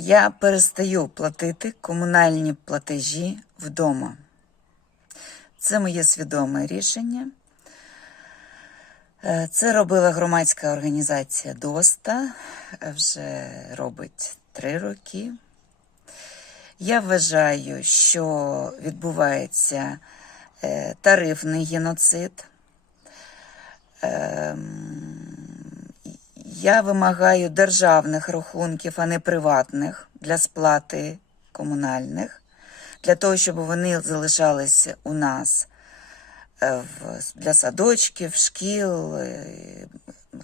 Я перестаю платити комунальні платежі вдома. Це моє свідоме рішення. Е, Це робила громадська організація ДОСТА, е, вже робить три роки. Я вважаю, що відбувається е, тарифний геноцид. Я вимагаю державних рахунків, а не приватних для сплати комунальних, для того, щоб вони залишалися у нас е, для садочків, шкіл, е,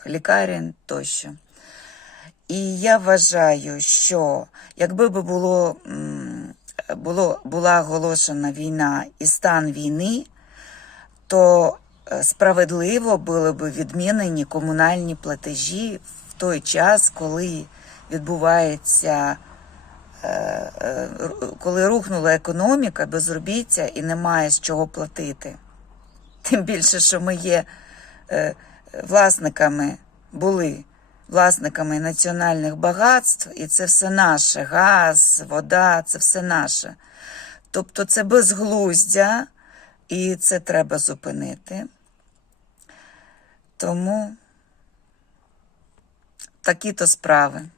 лікарень тощо. І я вважаю, що якби би було, було, була оголошена війна і стан війни, то справедливо були б відмінені комунальні платежі в той час, коли відбувається, е, е, коли рухнула економіка, безробіття і немає з чого платити. Тим більше, що ми є е, власниками, були власниками національних багатств, і це все наше: газ, вода, це все наше. Тобто це безглуздя, і це треба зупинити. Тому такі то справи.